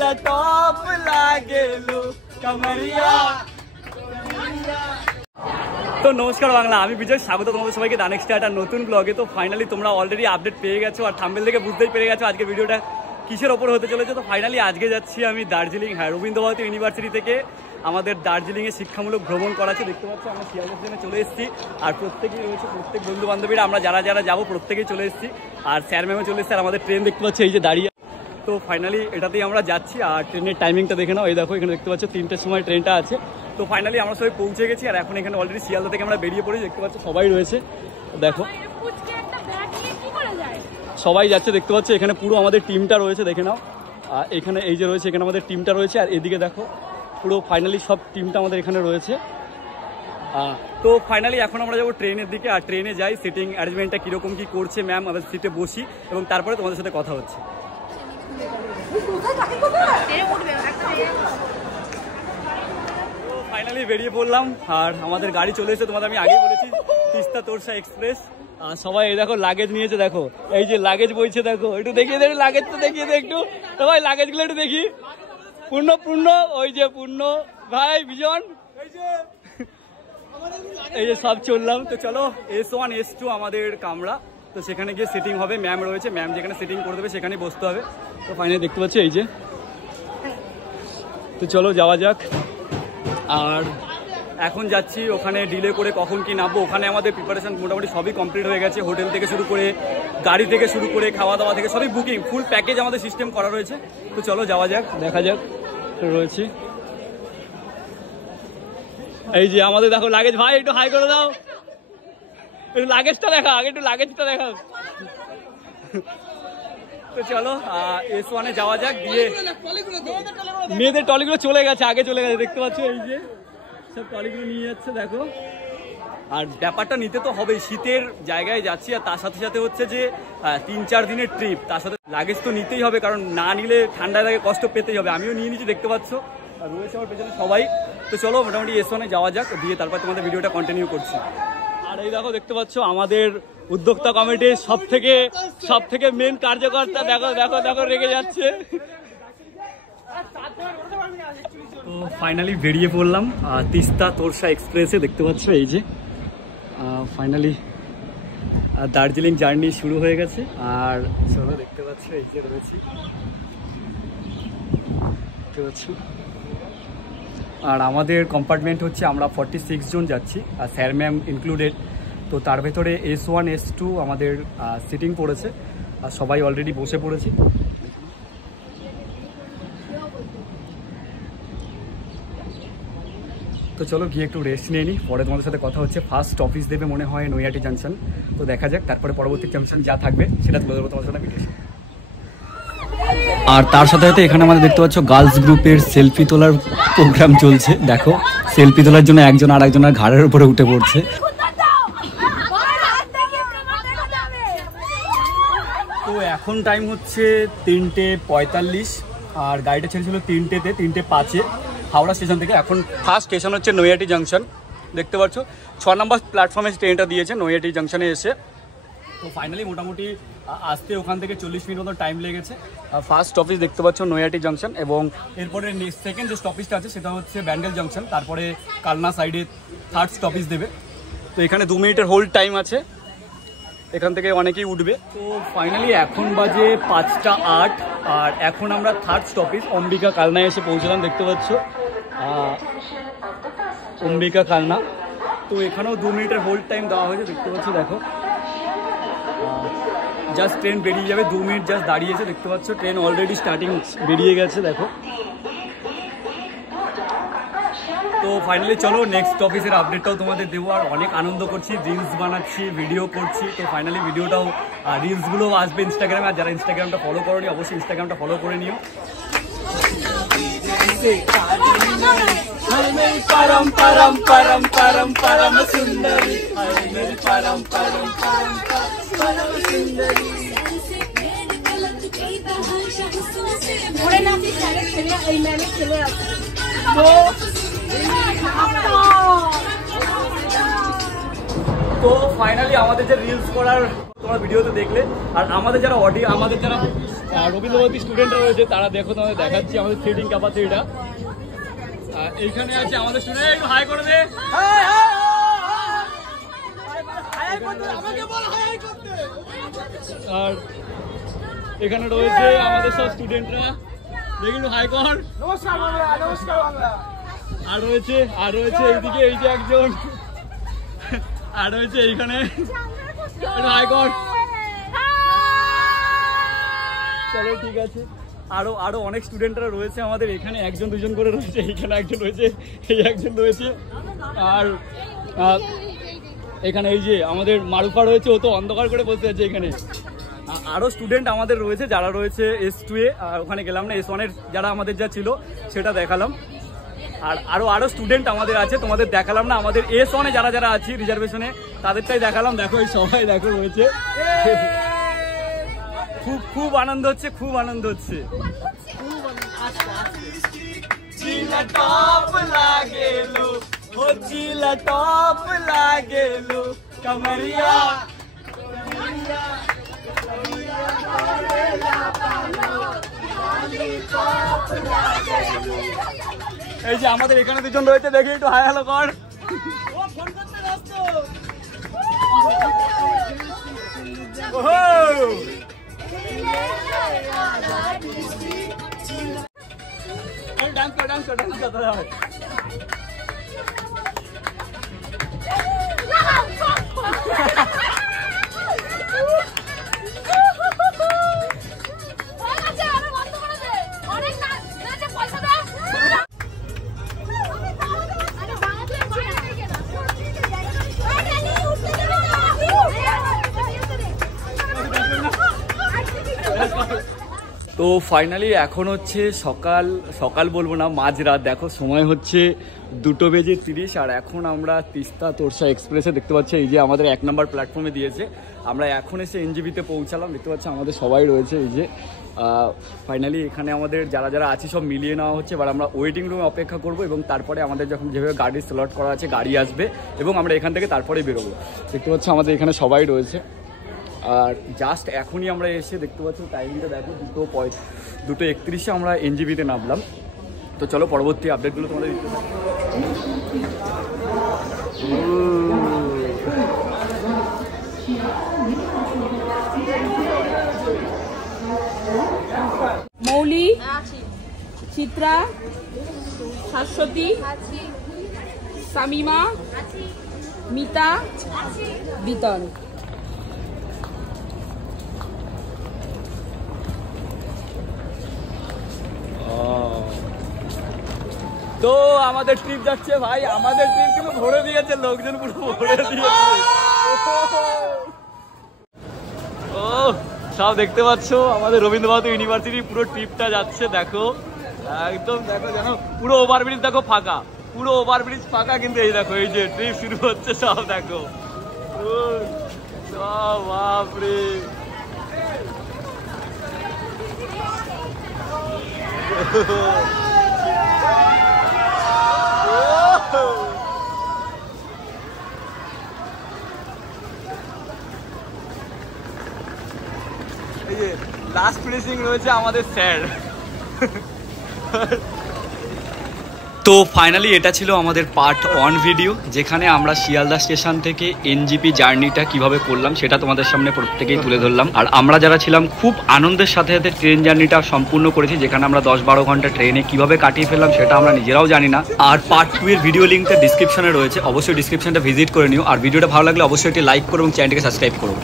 नीला top लागेलो कमरिया। তো নমস্কার বাংলা, আমি বিজয়, স্বাগত তোমাদের সবাইকে দা নেক্সট একটা নতুন ব্লগে। তো ফাইনালি তোমরা অলরেডি আপডেট পেয়ে গেছো আর থাম্বনেল থেকে বুঝতেই পেরে গেছো আজকে ভিডিওটা কিসের ওপর হতে চলেছে। তো ফাইনালি আজকে যাচ্ছি আমি দার্জিলিং, হ্যাঁ রবীন্দ্র ভারতী ইউনিভার্সিটি থেকে আমাদের দার্জিলিংয়ে শিক্ষামূলক ভ্রমণ করাচ্ছে। দেখতে পাচ্ছ আমরা শিয়ালদা স্টেশনে চলে এসেছি আর প্রত্যেকেই রয়েছে, প্রত্যেক বন্ধু বান্ধবীরা আমরা যারা যারা যাবো প্রত্যেকেই চলে এসেছি আর স্যার ম্যামও চলে এসেছে আর আমাদের ট্রেন দেখতে পাচ্ছি এই যে দাঁড়িয়ে। তো ফাইনালি এটাতেই আমরা যাচ্ছি আর ট্রেনের টাইমিংটা দেখে নাও, এই দেখো এখানে দেখতে পাচ্ছ 3টের সময় ট্রেনটা আছে। তো ফাইনালি আমরা সবাই পৌঁছে গেছি আর এখন এখানে অলরেডি শিয়ালদা থেকে আমরা বেরিয়ে পড়ি। দেখতে পাচ্ছ সবাই রয়েছে, দেখো সবাই যাচ্ছে দেখতে পাচ্ছ। এখানে পুরো আমাদের টিমটা রয়েছে, দেখে নাও এখানে এই যে রয়েছে, এখানে আমাদের টিমটা রয়েছে আর এদিকে দেখো পুরো ফাইনালি সব টিমটা আমাদের এখানে রয়েছে। তো ফাইনালি এখন আমরা যাবো ট্রেনের দিকে আর ট্রেনে যাই সিটিং অ্যারেঞ্জমেন্টটা কীরকম কী করছে ম্যাম, আমাদের সিটে বসি এবং তারপরে তোমাদের সাথে কথা হচ্ছে। ফাইনালি বেরিয়ে পড়লাম আর আমাদের গাড়ি চলে এসেছে, তোমাদের আমি আগে বলেছি তিস্তা তোরসা এক্সপ্রেস। আর সবাই এই দেখো লাগেজ নিয়েছে, দেখো এই যে লাগেজ বইছে, দেখো একটু দেখিয়ে দে, লাগেজ তো দেখিয়ে দে একটু সবাই, লাগেজগুলো একটু দেখি। পূর্ণ পূর্ণ ওই যে পূর্ণ ভাই বিজন এই যে সব চললাম। তো চলো S1 S2 আমাদের কামরা, তো সেখানে গিয়ে সিটিং হবে, ম্যাম রয়েছে, ম্যাম যেখানে সিটিং করে দেবে সেখানেই বসতে হবে। তো ফাইনালি দেখতে পাচ্ছি এই যে, তো চলো যাওয়া যাক। আর এখন যাচ্ছি ওখানে ডিলে করে কখন কি নামবো, ওখানে আমাদের প্রিপারেশন মোটামুটি সবই কমপ্লিট হয়ে গেছে, হোটেল থেকে শুরু করে গাড়ি থেকে শুরু করে খাওয়া দাওয়া থেকে সবই বুকিং, ফুল প্যাকেজ আমাদের সিস্টেম করা রয়েছে। তো চলো যাওয়া যাক, দেখা যাক রয়েছে। এই যে আমাদের দেখো লাগেজ, ভাই একটু হাই করে দাও, একটু লাগেজটা দেখা, আগে একটু লাগেজটা দেখা। তো চলো S1-এ যাওয়া যাক, দিয়ে মেয়েদের টলিগুলো চলে গেছে, আগে চলে গেছে দেখতে পাচ্ছ, এই যে সব টলিগুলো নিয়ে যাচ্ছে দেখো। আর ব্যাপারটা নিতে তো হবেই, শীতের জায়গায় যাচ্ছি আর তার সাথে সাথে হচ্ছে যে 3-4 দিনের ট্রিপ, তার সাথে লাগেজ তো নিতেই হবে কারণ না নিলে ঠান্ডার আগে কষ্ট পেতেই হবে। আমিও নিয়ে নিচ্ছি দেখতে পাচ্ছ আর রয়েছে আমার পেছনে সবাই। তো চলো মোটামুটি S1-এ যাওয়া যাক, দিয়ে তারপর তোমাদের ভিডিওটা কন্টিনিউ করছি। আর এই দেখো দেখতে পাচ্ছ আমাদের উদ্যোক্তা কমিটির সব থেকে মেন কার্যকর্তা, দেখো দেখো দেখো রেগে যাচ্ছে। তো ফাইনালি বেরিয়ে পড়লাম তিস্তা তোরসা এক্সপ্রেসে, দেখতে পাচ্ছ এই যে ফাইনালি দার্জিলিং জার্নি শুরু হয়ে গেছে। আর চলো দেখতে পাচ্ছ এই যে রয়েছি, দেখতে পাচ্ছ। আর আমাদের কম্পার্টমেন্ট হচ্ছে আমরা 46 জন যাচ্ছি আর স্যার ম্যাম ইনক্লুডেড। তো তার ভেতরে S1 S2 আমাদের সিটিং পড়েছে আর সবাই অলরেডি বসে পড়েছি। তো চলো গিয়ে একটু রেস্ট নিয়ে নিই, পরে তোমাদের সাথে কথা হচ্ছে। ফার্স্ট অফিস দেবে মনে হয় নৈহাটি জাংশন, তো দেখা যাক তারপরে পরবর্তী জাংশন যা থাকবে সেটা তুলে দেবো তোমাদের সাথে ভিডিও। আর তার সাথে সাথে এখানে আমাদের দেখতে পাচ্ছ গার্লস গ্রুপের সেলফি তোলার প্রোগ্রাম চলছে, দেখো সেলফি তোলার জন্য একজন আর একজনের ঘাড়ের উপরে উঠে পড়ছে। তো এখন টাইম হচ্ছে 3:45 আর গাড়িটা ছেড়েছিল 3:05 হাওড়া স্টেশন থেকে। এখন ফার্স্ট স্টেশন হচ্ছে নৈহাটি জাংশন, দেখতে পাচ্ছ 6 নম্বর প্ল্যাটফর্মে ট্রেনটা দিয়েছে নৈহাটি জাংশনে এসে। তো ফাইনালি মোটামুটি আসতে ওখান থেকে 40 মিনিট মতো টাইম লেগেছে। ফার্স্ট স্টপেজ দেখতে পাচ্ছ নৈহাটি জাংশন এবং এরপরে সেকেন্ড যে স্টপেজটা আছে সেটা হচ্ছে ব্যান্ডেল জাংশন, তারপরে কালনা সাইডে থার্ড স্টপেজ দেবে। তো এখানে 2 মিনিটের হোল্ড টাইম আছে, এখান থেকে অনেকেই উঠবে। তো ফাইনালি এখন বাজে 5:08 আর এখন আমরা থার্ড স্টপেজ অম্বিকা কালনায় এসে পৌঁছলাম, দেখতে পাচ্ছ অম্বিকা কালনা। তো এখানেও 2 মিনিটের হোল্ড টাইম দেওয়া হয়েছে, দেখতে পাচ্ছ দেখো জাস্ট ট্রেন বেরিয়ে যাবে, 2 মিনিট জাস্ট দাঁড়িয়েছে, দেখতে পাচ্ছ ট্রেন অলরেডি স্টার্টিং বেরিয়ে গেছে দেখো। তো ফাইনালি চলো নেক্সট অফিসের আপডেটটাও তোমাদের দেবো। আর অনেক আনন্দ করছি, রিলস বানাচ্ছি, ভিডিও করছি। তো ফাইনালি ভিডিওটাও রিলসগুলোও আসবে ইনস্টাগ্রামে, আর যারা ইনস্টাগ্রামটা ফলো করোনি অবশ্যই ইনস্টাগ্রামটা ফলো করে নিও। परम परम परम परम परम सुंदरी, मेरी परम परम परम परम सुंदरी। তো ফাইনালি আমাদের যে রিলস করার তোমরা ভিডিওতে দেখলে, আর আমাদের যারা আমাদের যারা রবীন্দ্রভারতী স্টুডেন্টরা রয়েছে তারা দেখো, তোমাদের দেখাচ্ছি আমাদের সিটিং ক্যাপাসিটিটা। এইখানে আছে আমাদের স্টুডেন্ট, একটু হাই করে দে। আর এখানে রয়েছে আমাদের সব স্টুডেন্টরা, দেখুন হাই কর। আর রয়েছে এইদিকে এই যে একজন, আর রয়েছে এইখানে হাই কর। চলো ঠিক আছে, আরো অনেক স্টুডেন্টরা রয়েছে আমাদের এখানে, একজন দুজন করে রয়েছে, এইখানে একজন রয়েছে, এই একজন রয়েছে। আর এখানে এই যে আমাদের মারুফা রয়েছে, ও তো অন্ধকার করে বসে আছে এখানে। আরও স্টুডেন্ট আমাদের রয়েছে যারা রয়েছে S2-এ, ওখানে গেলাম না, S1-এর যারা আমাদের যা ছিল সেটা দেখালাম। আর আরো স্টুডেন্ট আমাদের আছে, তোমাদের দেখালাম না। আমাদের S1-এ যারা যারা আছি রিজার্ভেশনে তাদেরটাই দেখালাম। দেখো এই সবাই দেখো রয়েছে, খুব আনন্দ হচ্ছে, খুব আনন্দ হচ্ছে। এই যে আমাদের এখানে দুজন রয়েছে, দেখি একটু হাই হ্যালো কর। ডান্স কর, ডান্স কর, ডান্স কর। তো ফাইনালি এখন হচ্ছে সকাল বলবো না, মাঝরাত। দেখো সময় হচ্ছে 2:30, আর এখন আমরা তিস্তা তোরসা এক্সপ্রেসে দেখতে পাচ্ছি, এই যে আমাদের 1 নম্বর প্ল্যাটফর্মে দিয়েছে। আমরা এখন এসে NJP-তে পৌঁছালাম, দেখতে পাচ্ছি আমাদের সবাই রয়েছে। এই যে ফাইনালি এখানে আমাদের যারা যারা আছে সব মিলিয়ে নেওয়া হচ্ছে। এবার আমরা ওয়েটিং রুমে অপেক্ষা করবো, এবং তারপরে আমাদের যখন যেভাবে গাড়ি স্লট করা আছে গাড়ি আসবে, এবং আমরা এখান থেকে তারপরেই বেরোবো। দেখতে পাচ্ছি আমাদের এখানে সবাই রয়েছে। আর জাস্ট এখনই আমরা এসে দেখতে পাচ্ছি টাইমিংটা দেখো, 2:31-এ আমরা NJP-তে নামলাম। তো চলো পরবর্তী আপডেটগুলো তোমাদের দিতে মৌলি, চিত্রা, শাশ্বতী, শামিমা, মিতা, বিতন। তো আমাদের ট্রিপ যাচ্ছে ভাই, আমাদের ট্রিপ কিন্তু ভরে দিয়েছে, লোকজন পুরো ভরে দিয়েছে। ও সব দেখতে পাচ্ছ আমাদের রবীন্দ্রভারতী ইউনিভার্সিটি পুরো ট্রিপটা যাচ্ছে। দেখো একদম, দেখো জানো পুরো ওভারব্রিজ দেখো ফাঁকা, পুরো ওভারব্রিজ ফাঁকা, কিন্তু এই দেখো এই যে ট্রিপ শুরু হচ্ছে, সব দেখো বাপরে। এই যে লাস্ট ফিনিশিং রয়েছে আমাদের স্যার। তো ফাইনালি এটা ছিল আমাদের পার্ট 1 ভিডিও, যেখানে আমরা শিয়ালদা স্টেশন থেকে NJP জার্নিটা কিভাবে করলাম সেটা তোমাদের সামনে প্রত্যেকেই তুলে ধরলাম। আর আমরা যারা ছিলাম খুব আনন্দের সাথে সাথে ট্রেন জার্নিটা সম্পূর্ণ করেছি, যেখানে আমরা 10-12 ঘন্টা ট্রেনে কিভাবে কাটিয়ে ফেললাম সেটা আমরা নিজেরাও জানি না। আর পার্ট 2 এর ভিডিও লিঙ্কটা ডিসক্রিপশনে রয়েছে, অবশ্যই ডিসক্রিপশনটা ভিজিট করে নিও। আর ভিডিওটা ভালো লাগলে অবশ্যই একটি লাইক করো এবং চ্যানেলটিকে সাবস্ক্রাইব করো।